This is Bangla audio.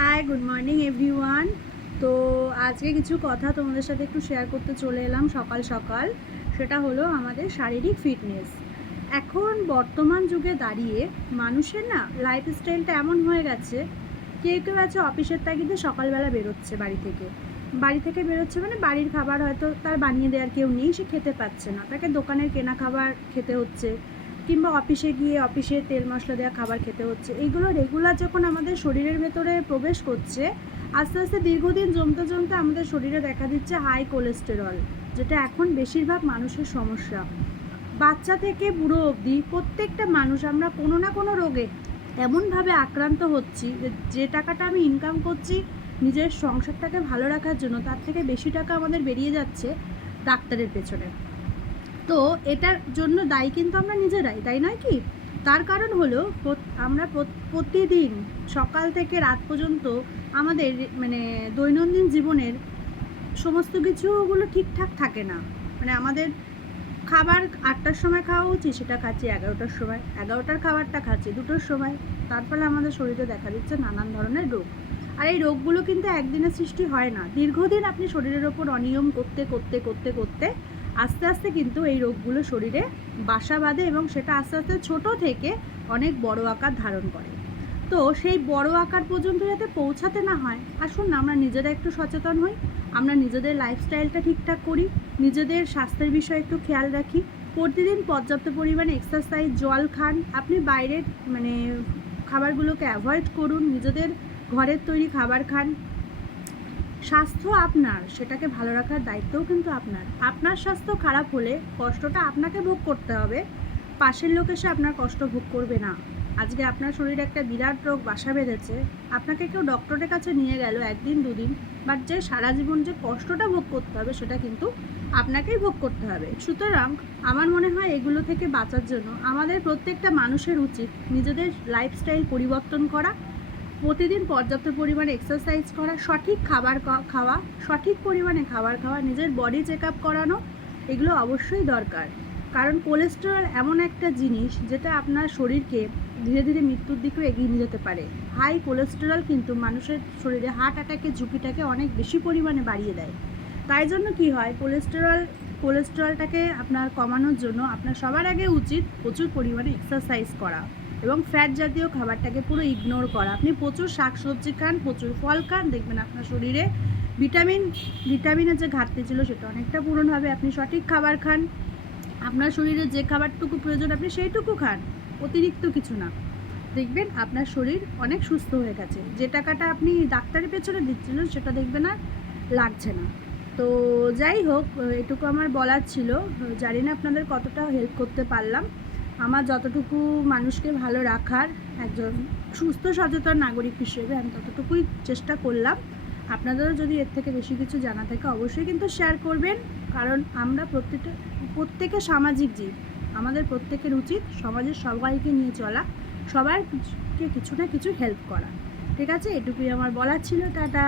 High, good morning everyone. তো আজকে কিছু কথা তোমাদের সাথে একটু শেয়ার করতে চলে এলাম সকাল সকাল। সেটা হলো আমাদের শারীরিক ফিটনেস। এখন বর্তমান যুগে দাঁড়িয়ে মানুষের না লাইফস্টাইলটা এমন হয়ে গেছে, কেউ কেউ আছে অফিসের তাগিদে সকালবেলা বেরোচ্ছে বাড়ি থেকে বেরোচ্ছে, মানে বাড়ির খাবার হয়তো তার বানিয়ে দেওয়ার কেউ নেই, সে খেতে পাচ্ছে না, তাকে দোকানের কেনা খাবার খেতে হচ্ছে, কিংবা অফিসে গিয়ে অফিসে তেল মশলা দেওয়া খাবার খেতে হচ্ছে। এইগুলো রেগুলার যখন আমাদের শরীরের ভেতরে প্রবেশ করছে, আস্তে আস্তে দীর্ঘদিন জমতে জমতে আমাদের শরীরে দেখা দিচ্ছে হাই কোলেস্টেরল, যেটা এখন বেশিরভাগ মানুষের সমস্যা। বাচ্চা থেকে বুড়ো অবধি প্রত্যেকটা মানুষ আমরা কোনো না কোনো রোগে এমনভাবে আক্রান্ত হচ্ছি যে টাকাটা আমি ইনকাম করছি নিজের সংসারটাকে ভালো রাখার জন্য, তার থেকে বেশি টাকা আমাদের বেরিয়ে যাচ্ছে ডাক্তারের পেছনে। তো এটার জন্য দায়ী কিন্তু আমরা নিজেরাই, তাই নয় কি? তার কারণ হলো আমরা প্রতিদিন সকাল থেকে রাত পর্যন্ত আমাদের মানে দৈনন্দিন জীবনের সমস্ত কিছুগুলো ঠিকঠাক থাকে না। মানে আমাদের খাবার 8টার সময় খাওয়া উচিত, সেটা খাচ্ছি 11টার সময়, 11টার খাবারটা খাচ্ছি 2টোর সময়। তার ফলে আমাদের শরীরে দেখা দিচ্ছে নানান ধরনের রোগ। আর এই রোগগুলো কিন্তু একদিনের সৃষ্টি হয় না, দীর্ঘদিন আপনি শরীরের ওপর অনিয়ম করতে করতে করতে করতে আস্তে আস্তে কিন্তু এই রোগগুলো শরীরে বাসা বাঁধে, এবং সেটা আস্তে আস্তে ছোট থেকে অনেক বড় আকার ধারণ করে। তো সেই বড় আকার পর্যন্ত যাতে পৌঁছাতে না হয়, আসুন না আমরা নিজেরা একটু সচেতন হই, আমরা নিজেদের লাইফস্টাইলটা ঠিকঠাক করি, নিজেদের স্বাস্থ্যের বিষয়ে একটু খেয়াল রাখি। প্রতিদিন পর্যাপ্ত পরিমাণে এক্সারসাইজ, জল খান, আপনি বাইরের মানে খাবারগুলোকে অ্যাভয়েড করুন, নিজেদের ঘরের তৈরি খাবার খান। স্বাস্থ্য আপনার, সেটাকে ভালো রাখার দায়িত্বও কিন্তু আপনার। আপনার স্বাস্থ্য খারাপ হলে কষ্টটা আপনাকে ভোগ করতে হবে, পাশের লোক এসে আপনার কষ্ট ভোগ করবে না। আজকে আপনার শরীরে একটা বিরাট রোগ বাসা বেঁধেছে, আপনাকে কেউ ডক্টরের কাছে নিয়ে গেল একদিন দুদিন, বাট যে সারা জীবন যে কষ্টটা ভোগ করতে হবে সেটা কিন্তু আপনাকেই ভোগ করতে হবে। সুতরাং আমার মনে হয় এগুলো থেকে বাঁচার জন্য আমাদের প্রত্যেকটা মানুষের উচিত নিজেদের লাইফস্টাইল পরিবর্তন করা, প্রতিদিন পর্যাপ্ত পরিমাণে এক্সারসাইজ করা, সঠিক খাবার খাওয়া, সঠিক পরিমাণে খাবার খাওয়া, নিজের বডি চেক আপ করানো, এগুলো অবশ্যই দরকার। কারণ কোলেস্টেরল এমন একটা জিনিস যেটা আপনার শরীরকে ধীরে ধীরে মৃত্যুর দিকেও এগিয়ে নিয়ে যেতে পারে। হাই কোলেস্টেরল কিন্তু মানুষের শরীরে হার্ট অ্যাটাকের ঝুঁকিটাকে অনেক বেশি পরিমাণে বাড়িয়ে দেয়। তাই জন্য কি হয়, কোলেস্টেরলটাকে আপনার কমানোর জন্য আপনার সবার আগে উচিত প্রচুর পরিমাণে এক্সারসাইজ করা এবং ফ্যাট জাতীয় খাবারটাকে পুরো ইগনোর করা। আপনি প্রচুর শাকসবজি খান, প্রচুর ফল খান, দেখবেন আপনার শরীরে ভিটামিনের যে ঘাটতি ছিল সেটা অনেকটা পূরণ হবে। আপনি সঠিক খাবার খান, আপনার শরীরে যে খাবারটুকু প্রয়োজন আপনি সেইটুকু খান, অতিরিক্ত কিছু না, দেখবেন আপনার শরীর অনেক সুস্থ হয়ে গেছে। যে টাকাটা আপনি ডাক্তারের পেছনে দিচ্ছিলেন সেটা দেখবেন আর লাগছে না। তো যাই হোক, এটুকু আমার বলার ছিল। জানি না আপনাদের কতটা হেল্প করতে পারলাম। আমার যতটুকু মানুষকে ভালো রাখার একজন সুস্থ সচেতন নাগরিক হিসেবে আমি ততটুকুই চেষ্টা করলাম। আপনাদেরও যদি এর থেকে বেশি কিছু জানা থাকে অবশ্যই কিন্তু শেয়ার করবেন, কারণ আমরা প্রত্যেকে সামাজিক জীব। আমাদের প্রত্যেকের উচিত সমাজের সবাইকে নিয়ে চলা, সবাইকে কিছু না কিছু হেল্প করা। ঠিক আছে, এটুকুই আমার বলার ছিল। টাটা।